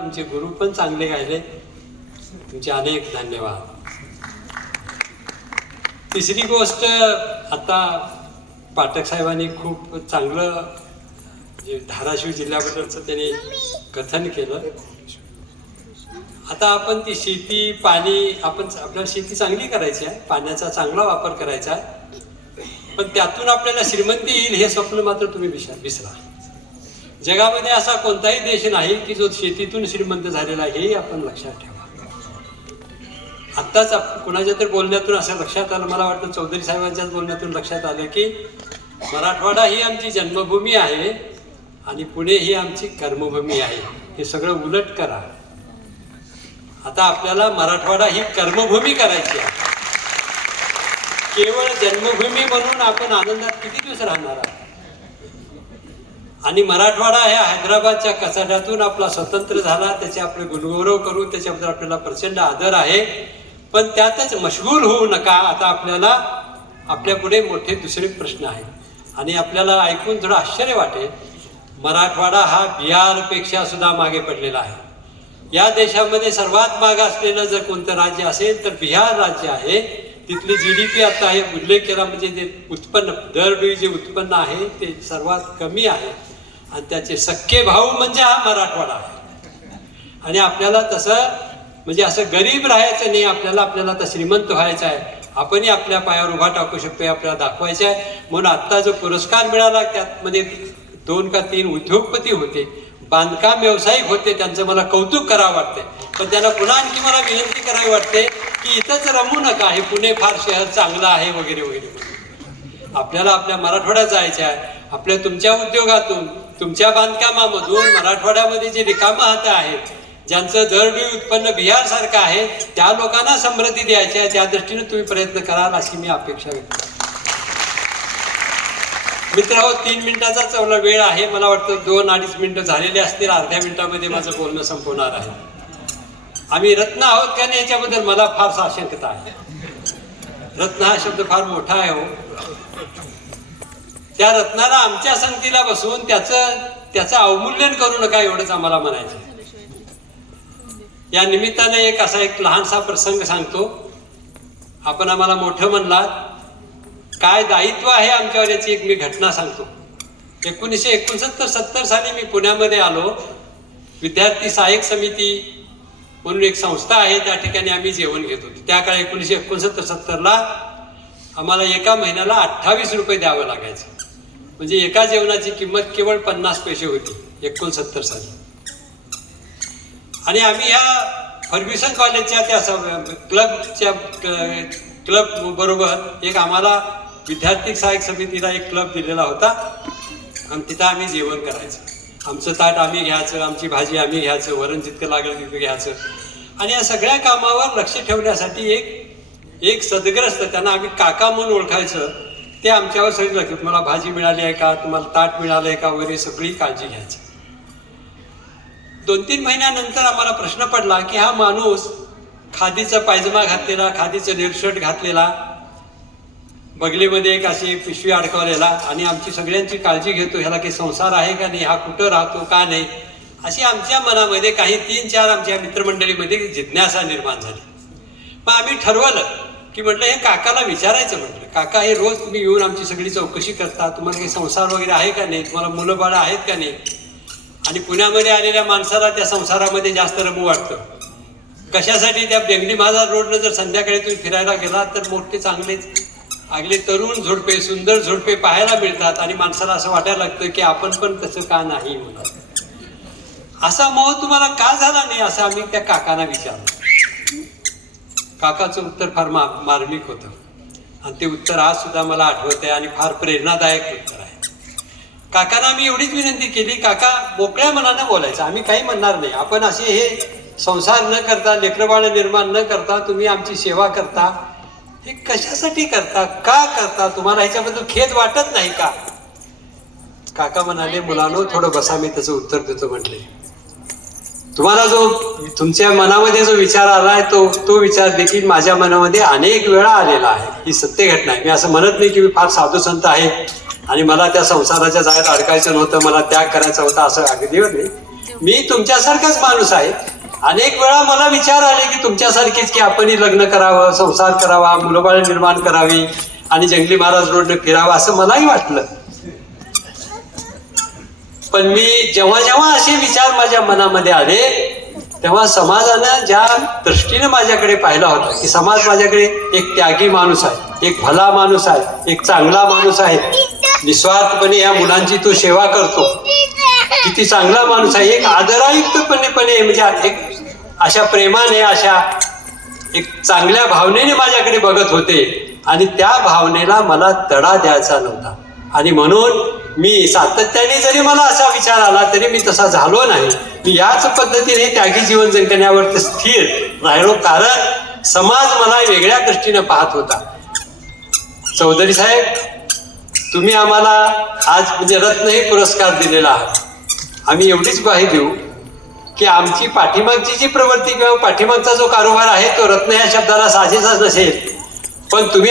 तुमचे गुरु पण चांगले गायले, तुमचे अनेक धन्यवाद. तिसरी गोष्ट, आता पाठक साहेबांनी खूप चांगलं जे धाराशिव जिल्ह्याबद्दलचं त्यांनी कथन केलं. आता आपण ती शेती, पाणी, आपल्याला शेती चांगली करायची आहे, पाण्याचा चांगला वापर करायचा आहे, पण त्यातून आपल्याला श्रीमंती येईल हे स्वप्न मात्र तुम्ही विसरा. जगामध्ये असा कोणताही देश नाही की जो शेतीतून श्रीमंत झालेला आहे, हे आपण लक्षात ठेवा. आत्ताच कुणाच्या तरी बोलण्यातून असं लक्षात आलं, मला वाटतं चौधरी साहेबांच्याच बोलण्यातून लक्षात आलं की मराठवाडा ही आमची जन्मभूमी आहे आणि पुणे ही आमची कर्मभूमी आहे. हे सगळं उलट करा. आता आपल्याला मराठवाडा ही कर्मभूमी करायची आहे. केवळ जन्मभूमी म्हणून आपण आनंदात किती दिवस राहणार आहात? आणि मराठवाडा ह्या हैदराबादच्या कचाट्यातून आपला स्वतंत्र झाला, त्याचे आपले गुणगौरव करू, त्याच्याबद्दल आपल्याला प्रचंड आदर आहे. पण त्यातच मशगूल होऊ नका. आता आपल्याला आपल्यापुढे मोठे दुसरे प्रश्न आहेत आणि आपल्याला ऐकून थोडं आश्चर्य वाटेल, मराठवाडा हा बिहारपेक्षा सुद्धा मागे पडलेला आहे. या देशामध्ये सर्वात मागे असलेलं जर कोणतं राज्य असेल तर बिहार राज्य आहे. तिथली GDP आता हे उल्लेख केला म्हणजे जे उत्पन्न, दरडोई जे उत्पन्न आहे ते सर्वात कमी आहे आणि त्याचे सख्खे भाऊ म्हणजे हा मराठवाडा आहे. आणि आपल्याला तसं म्हणजे असं गरीब राहायचं नाही, आपल्याला आता श्रीमंत व्हायचं आहे. आपणही आपल्या पायावर उभा टाकू शकतो, आपल्याला दाखवायचं आहे. म्हणून आत्ता जो पुरस्कार मिळाला त्यामध्ये 2 का 3 उद्योगपती होते, बांधकाम व्यावसायिक होते, त्यांचं मला कौतुक करावं वाटते. पण त्यांना पुन्हा आणखी मला विनंती करावी वाटते की इथंच रमू नका, हे पुणे फार शहर चांगलं आहे वगैरे वगैरे. आपल्याला आपल्या मराठवाड्यात जायचं आहे. आपल्या तुमच्या उद्योगातून, तुमच्या बांधकामामधून मराठवाड्यामध्ये जे रिकामं हातं आहेत, ज्यांचं दरडोई उत्पन्न बिहारसारखं आहे, त्या लोकांना समृद्धी द्यायची आहे. त्या दृष्टीने तुम्ही प्रयत्न कराल अशी मी अपेक्षा व्यक्त करतो. मित्रांनो, 3 मिनिटाचा चवला वेळ आहे. मला वाटतं 2-2.5 मिनिटं झालेले असतील. अर्ध्या मिनिटामध्ये माझं बोलणं संपवणार आहे. आम्ही रत्न आहोत का नाही याच्याबद्दल मला फार साशंकता आहे. रत्न हा शब्द फार मोठा आहे हो. त्या रत्नाला आमच्या संगतीला बसून त्याचं अवमूल्यन करू नका, एवढंच आम्हाला म्हणायचं. या निमित्ताने एक लहानसा प्रसंग सांगतो. आपण आम्हाला मोठं म्हणलात, काय दायित्व आहे आमच्यावर याची एक मी घटना सांगतो. 1969-70 साली मी पुण्यामध्ये आलो. विद्यार्थी सहाय्यक समिती म्हणून एक संस्था आहे, त्या ठिकाणी आम्ही जेवण घेत होतो. त्या काळी 1969-70ला आम्हाला एका महिन्याला 28 रुपये द्यावं लागायचं. म्हणजे एका जेवणाची किंमत केवळ 50 पैसे होती 69 साली. आणि आम्ही ह्या फर्ग्युसन कॉलेजच्या त्या क्लब बरोबर एक आम्हाला विद्यार्थी सहाय्यक समितीला एक क्लब दिलेला होता आणि तिथं आम्ही जेवण करायचं. आमचं ताट आम्ही घ्यायचं, आमची भाजी आम्ही घ्यायचं, वरण जितकं लागलं तितकं घ्यायचं. आणि या सगळ्या कामावर लक्ष ठेवण्यासाठी एक सदग्रस्त, त्यांना आम्ही काका म्हणून ओळखायचं, ते आमच्यावर सगळी लक्ष, तुम्हाला भाजी मिळाली आहे का, तुम्हाला ताट मिळालं आहे का वगैरे सगळी काळजी घ्यायची. 2-3 महिन्यानंतर आम्हाला प्रश्न पडला की हा माणूस खादीचा पायजमा घातलेला, खादीचं नेरशर्ट घातलेला, बगलीमध्ये एक अशी पिशवी अडकवलेला आणि आमची सगळ्यांची काळजी घेतो, ह्याला काही संसार आहे का नाही, हा कुठं राहतो का नाही, अशी आमच्या मनामध्ये काही 3-4 आमच्या मित्रमंडळीमध्ये जिज्ञासा निर्माण झाली. मग आम्ही ठरवलं की म्हटलं हे काकाला विचारायचं. म्हटलं काका, हे रोज तुम्ही येऊन आमची सगळी चौकशी करता, तुम्हाला काही संसार वगैरे आहे का नाही, तुम्हाला मुलं बाळं आहेत का नाही. आणि पुण्यामध्ये आलेल्या माणसाला त्या संसारामध्ये जास्त रमू वाटतं. कशासाठी, त्या बेंगली महाराज रोडनं जर संध्याकाळी तुम्ही फिरायला गेला तर मोठे चांगलेच आगले तरुण झोडपे, सुंदर झोडपे पाहायला मिळतात आणि माणसाला असं वाटायला लागतं की आपण पण तसं का नाही म्हणून. असा मोह तुम्हाला का झाला नाही असं आम्ही त्या काकांना विचारलं. काकाचं उत्तर फार मार्मिक होतं आणि ते उत्तर आज सुद्धा मला आठवत आहे आणि फार प्रेरणादायक उत्तर आहे. काकांना मी एवढीच विनंती केली, काका मोकळ्या मनानं बोलायचं, आम्ही काही म्हणणार नाही. आपण असे हे संसार न करता, लेकरबाळ निर्माण न करता तुम्ही आमची सेवा करता, हे कशासाठी करता, का करता, तुम्हाला ह्याच्याबद्दल खेद वाटत नाही का. काका म्हणाले, मुलांनो थोडं बसा, मी त्याचं उत्तर देतो. म्हटले, तुम्हाला जो तुमच्या मनामध्ये जो विचार आलाय तो विचार देखील माझ्या मनामध्ये अनेक वेळा आलेला आहे. ही सत्य घटना आहे. मी असं म्हणत नाही की मी फार साधू संत आहे आणि मला त्या संसाराच्या जाळ्यात अडकायचं नव्हतं, मला त्याग करायचा होता, असं अगदी नाही. मी तुमच्यासारखाच माणूस आहे. अनेक वेळा मला विचार आले की तुमच्यासारखेच की आपण लग्न करावं, संसार करावा, मुलंबाळ निर्माण करावी आणि जंगली महाराज रोडनं फिरावं असं मलाही वाटलं. पण मी जेव्हा जेव्हा असे विचार माझ्या मनामध्ये आले तेव्हा समाजानं ज्या दृष्टीने माझ्याकडे पाहिला होता की समाज माझ्याकडे एक त्यागी माणूस आहे, एक भला माणूस आहे, एक चांगला माणूस आहे, निस्वार्थपणे या मुलांची तो सेवा करतो, किती चांगला माणूस आहे, एक आदरायुक्तपणे म्हणजे एक अशा प्रेमाने, अशा एक चांगल्या भावनेने माझ्याकडे बघत होते आणि त्या भावनेला मला तडा द्यायचा नव्हता. आणि म्हणून मी सातत्याने जरी मला असा विचार आला तरी मी तसा झालो नाही. मी याच पद्धतीने त्यागी जीवन जगण्यावर स्थिर राहिलो, कारण समाज मला वेगळ्या दृष्टीने पाहत होता. चौधरी साहेब, तुम्ही आम्हाला आज म्हणजे रत्नही पुरस्कार दिलेला आहात. आम्ही एवढीच ग्वाही देऊ की आमची पाठीमागची जी प्रवृत्ती किंवा पाठीमागचा जो कारोबार आहे तो रत्न या शब्दाला साजेसाच नसेल, पण तुम्ही